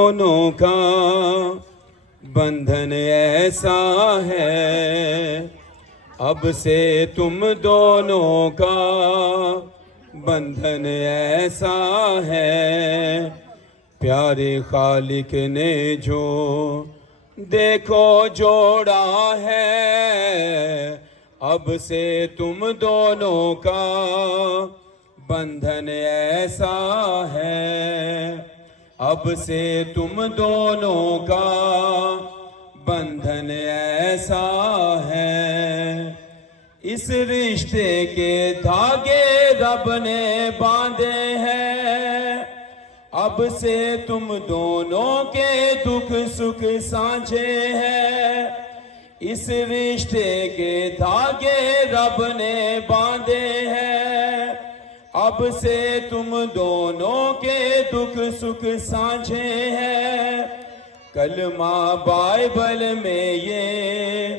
دونوں کا بندھن ایسا ہے، اب سے تم دونوں کا بندھن ایسا ہے، پیارے خالق نے جو دیکھو جوڑا ہے، اب سے تم دونوں کا بندھن ایسا ہے، اب سے تم دونوں کا بندھن ایسا ہے، اس رشتے کے دھاگے رب نے باندھے ہیں، اب سے تم دونوں کے دکھ سکھ سانجھے ہیں، اس رشتے کے دھاگے رب نے باندھے ہیں، اب سے تم دونوں کے دکھ سکھ سانجھے ہیں، کلمہ بائبل میں یہ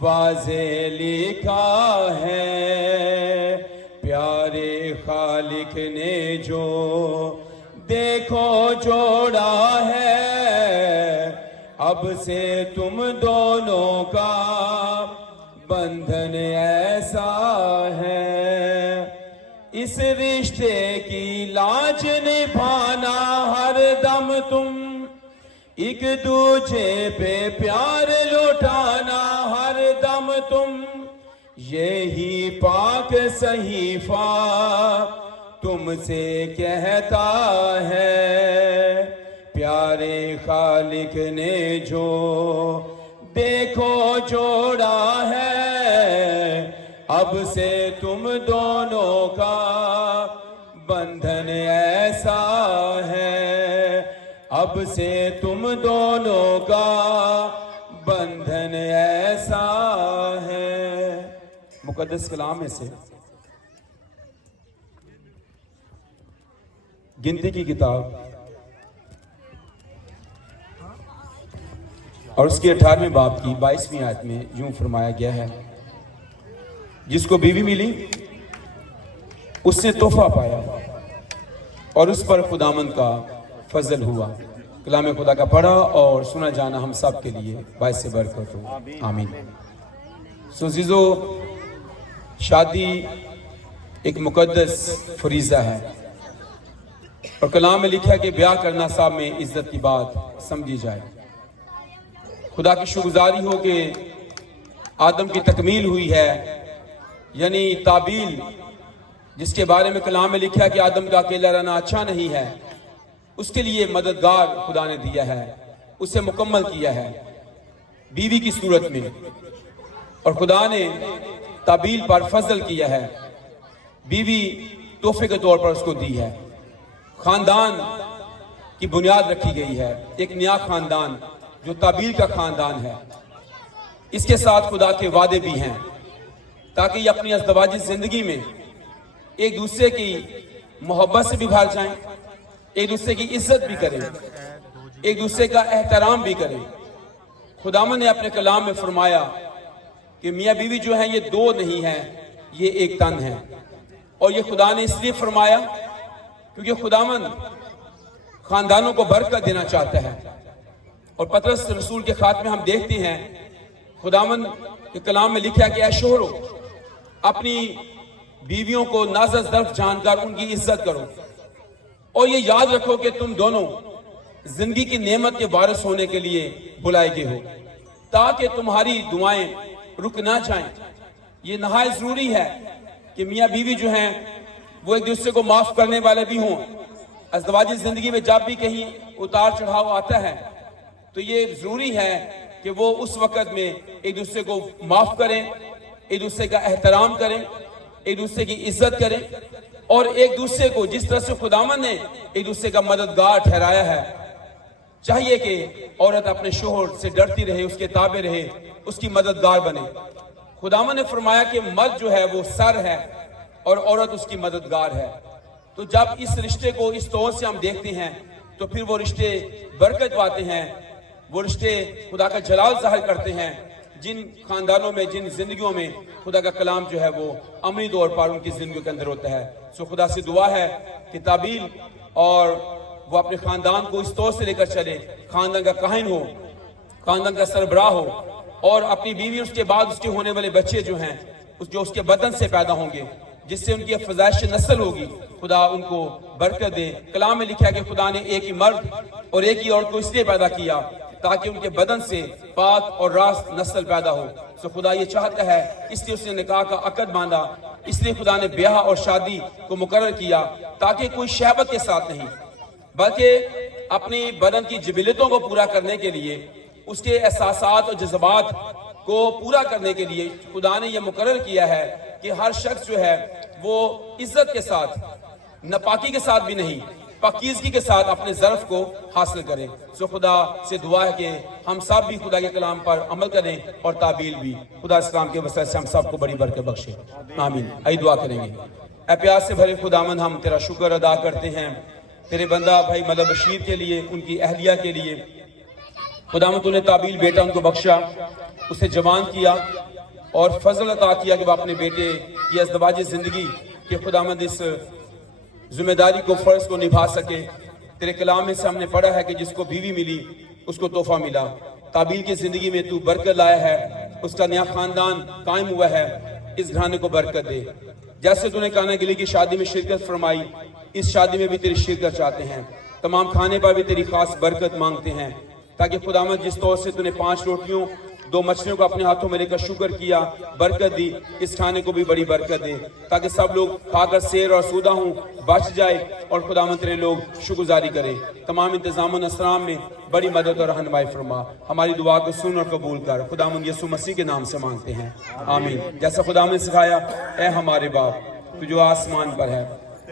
واضح لکھا ہے، پیارے خالق نے جو دیکھو جوڑا ہے، اب سے تم دونوں کا بندھن ایسا ہے، اس رشتے کی لاج نبھانا ہر دم تم، ایک دوجے پہ پیار لوٹانا ہر دم تم، یہی پاک صحیفہ تم سے کہتا ہے، پیارے خالق نے جو دیکھو جوڑا ہے، اب سے تم دونوں کا بندھن ایسا ہے، اب سے تم دونوں کا بندھن ایسا ہے۔ مقدس کلام میں سے گنتی کی کتاب اور اس کے 18ویں باب کی 22ویں آیت میں یوں فرمایا گیا ہے، جس کو بیوی ملی اس نے تحفہ پایا اور اس پر خداوند کا فضل ہوا۔ کلام خدا کا پڑھا اور سنا جانا ہم سب کے لیے باعث برکت ہو، آمین۔ سو عزیزو، شادی ایک مقدس فریضہ ہے اور کلام میں لکھا ہے کہ بیاہ کرنا صاحب میں عزت کی بات سمجھی جائے۔ خدا کی شکرگزاری ہو کہ آدم کی تکمیل ہوئی ہے، یعنی تابیل جس کے بارے میں کلام میں لکھا ہے کہ آدم کا اکیلا رہنا اچھا نہیں ہے، اس کے لیے مددگار خدا نے دیا ہے، اسے مکمل کیا ہے بیوی کی صورت میں، اور خدا نے تابیل پر فضل کیا ہے، بیوی تحفے کے طور پر اس کو دی ہے۔ خاندان کی بنیاد رکھی گئی ہے، ایک نیا خاندان جو تابیل کا خاندان ہے، اس کے ساتھ خدا کے وعدے بھی ہیں تاکہ یہ اپنی ازدواجی زندگی میں ایک دوسرے کی محبت سے بھی بھر جائیں، ایک دوسرے کی عزت بھی کریں، ایک دوسرے کا احترام بھی کریں۔ خداوند نے اپنے کلام میں فرمایا کہ میاں بیوی جو ہیں یہ دو نہیں ہیں، یہ ایک تن ہے، اور یہ خدا نے اس لیے فرمایا کیونکہ خداوند خاندانوں کو برکت دینا چاہتا ہے، اور پطرس رسول کے خط میں ہم دیکھتے ہیں خداوند کے کلام میں لکھا ہے کہ اے شوہرو، اپنی بیویوں کو نازز ظرف جان کر ان کی عزت کرو، اور یہ یاد رکھو کہ تم دونوں زندگی کی نعمت کے وارث ہونے کے لیے بلائے گئے ہو، تاکہ تمہاری دعائیں رک نہ جائیں۔ یہ نہایت ضروری ہے کہ میاں بیوی جو ہیں وہ ایک دوسرے کو معاف کرنے والے بھی ہوں۔ ازدواجی زندگی میں جب بھی کہیں اتار چڑھاؤ آتا ہے تو یہ ضروری ہے کہ وہ اس وقت میں ایک دوسرے کو معاف کریں، ایک دوسرے کا احترام کریں، ایک دوسرے کی عزت کریں، اور ایک دوسرے کو جس طرح سے خداوند نے ایک دوسرے کا مددگار ٹھہرایا ہے، چاہیے کہ عورت اپنے شوہر سے ڈرتی رہے، اس کے تابع رہے، اس کی مددگار بنے۔ خداوند نے فرمایا کہ مرد جو ہے وہ سر ہے اور عورت اس کی مددگار ہے۔ تو جب اس رشتے کو اس طور سے ہم دیکھتے ہیں تو پھر وہ رشتے برکت پاتے ہیں، وہ رشتے خدا کا جلال ظاہر کرتے ہیں، جن خاندانوں میں، جن زندگیوں میں خدا کا کلام جو ہے وہ عملی طور پر ان کی زندگیوں کے اندر ہوتا ہے۔ سو خدا سے دعا ہے کہ تابیل اور وہ اپنے خاندان کو اس طور سے لے کر چلے، خاندان کا کاہن ہو، خاندان کا سربراہ ہو، اور اپنی بیوی اس کے بعد اس کے ہونے والے بچے جو ہیں جو اس کے بدن سے پیدا ہوں گے، جس سے ان کی فزائش نسل ہوگی، خدا ان کو برکت دے۔ کلام میں لکھا ہے کہ خدا نے ایک ہی مرد اور ایک ہی عورت کو اس لیے پیدا کیا تاکہ ان کے بدن سے پاک اور راست نسل پیدا ہو۔ سو خدا یہ چاہتا ہے، اس لیے اس نے نکاح کا عقد باندھا، اس لیے خدا نے بیاہ اور شادی کو مقرر کیا، تاکہ کوئی شہوت کے ساتھ نہیں بلکہ اپنی بدن کی جبلتوں کو پورا کرنے کے لیے، اس کے احساسات اور جذبات کو پورا کرنے کے لیے خدا نے یہ مقرر کیا ہے کہ ہر شخص جو ہے وہ عزت کے ساتھ، ناپاکی کے ساتھ بھی نہیں، پاکیزگی کے ساتھ اپنے ظرف کو حاصل کریں۔ سو خدا سے دعا ہے کہ ہم سب بھی خدا کے کلام پر عمل کریں اور تعبیل بھی۔ خدا اسلام کے وسیلے سے ہم سب کو بڑی برکت بخشے، آمین۔ آئیے دعا کریں گے۔ اے پیار سے بھرے خداوند، ہم تیرا شکر ادا کرتے ہیں تیرے بندہ بھائی مطلب بشیر کے لیے، ان کی اہلیہ کے لیے۔ خداوند تو نے تعبیل بیٹا ان کو بخشا، اسے جوان کیا اور فضل عطا کیا کہ وہ اپنے بیٹے کی ازدواجی زندگی کے خداوند اس ذمہ داری کو، فرض کو نبھا سکے۔ تیرے کلام میں سے ہم نے پڑھا ہے کہ جس کو بیوی ملی اس کو تحفہ ملا۔ تعبیل کی زندگی میں تو برکت لایا ہے، اس کا نیا خاندان قائم ہوا ہے، اس گھرانے کو برکت دے۔ جیسے تو نے کانا گلی کی شادی میں شرکت فرمائی، اس شادی میں بھی تیری شرکت چاہتے ہیں۔ تمام کھانے پر بھی تیری خاص برکت مانگتے ہیں، تاکہ خداوند جس طور سے تو نے 5 روٹیوں 2 مچھلیوں کو اپنے ہاتھوں میں لے کر شکر کیا، برکت دی، اس کھانے کو بھی بڑی برکت دے، تاکہ سب لوگ کھا کر سیر اور سودہ ہوں، بچ جائے، اور خداوند تیرے لوگ شکرگزاری کرے۔ تمام انتظام و نسرام میں بڑی مدد اور رہنمائی فرما۔ ہماری دعا کو سن اور قبول کر، خداوند یسوع مسیح کے نام سے مانگتے ہیں، آمین۔ جیسا خداوند نے سکھایا، اے ہمارے باپ تو جو آسمان پر ہے،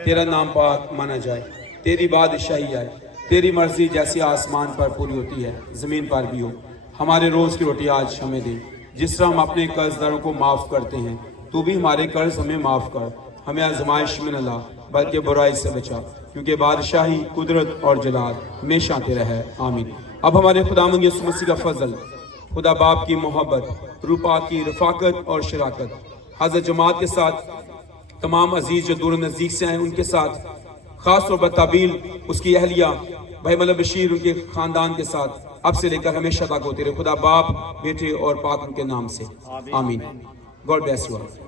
تیرا نام پاک مانا جائے، تیری بادشاہی آئے، تیری مرضی جیسی آسمان پر پوری ہوتی ہے زمین پر بھی ہو۔ ہمارے روز کی روٹی آج ہمیں دے، جس طرح ہم اپنے قرض داروں کو معاف کرتے ہیں، تو بھی ہمارے قرض ہمیں معاف کر، ہمیں آزمائش میں نہ لا بلکہ برائی سے بچا، کیونکہ بادشاہی، قدرت اور جلال ہمیشہ تیرا ہے، آمین۔ اب ہمارے خداوند یسوع مسیح کا فضل، خدا باپ کی محبت، روح پاک کی رفاقت اور شراکت حضرت جماعت کے ساتھ، تمام عزیز جو دور و نزدیک سے ہیں ان کے ساتھ، خاص طور پر تعبیل اس کی اہلیہ بھائی مطلب بشیر ان کے خاندان کے ساتھ اب سے لے کر ہمیشہ تک ہوتے رہے، خدا باپ، بیٹے اور پاک ان کے نام سے، آمین۔ God bless you all.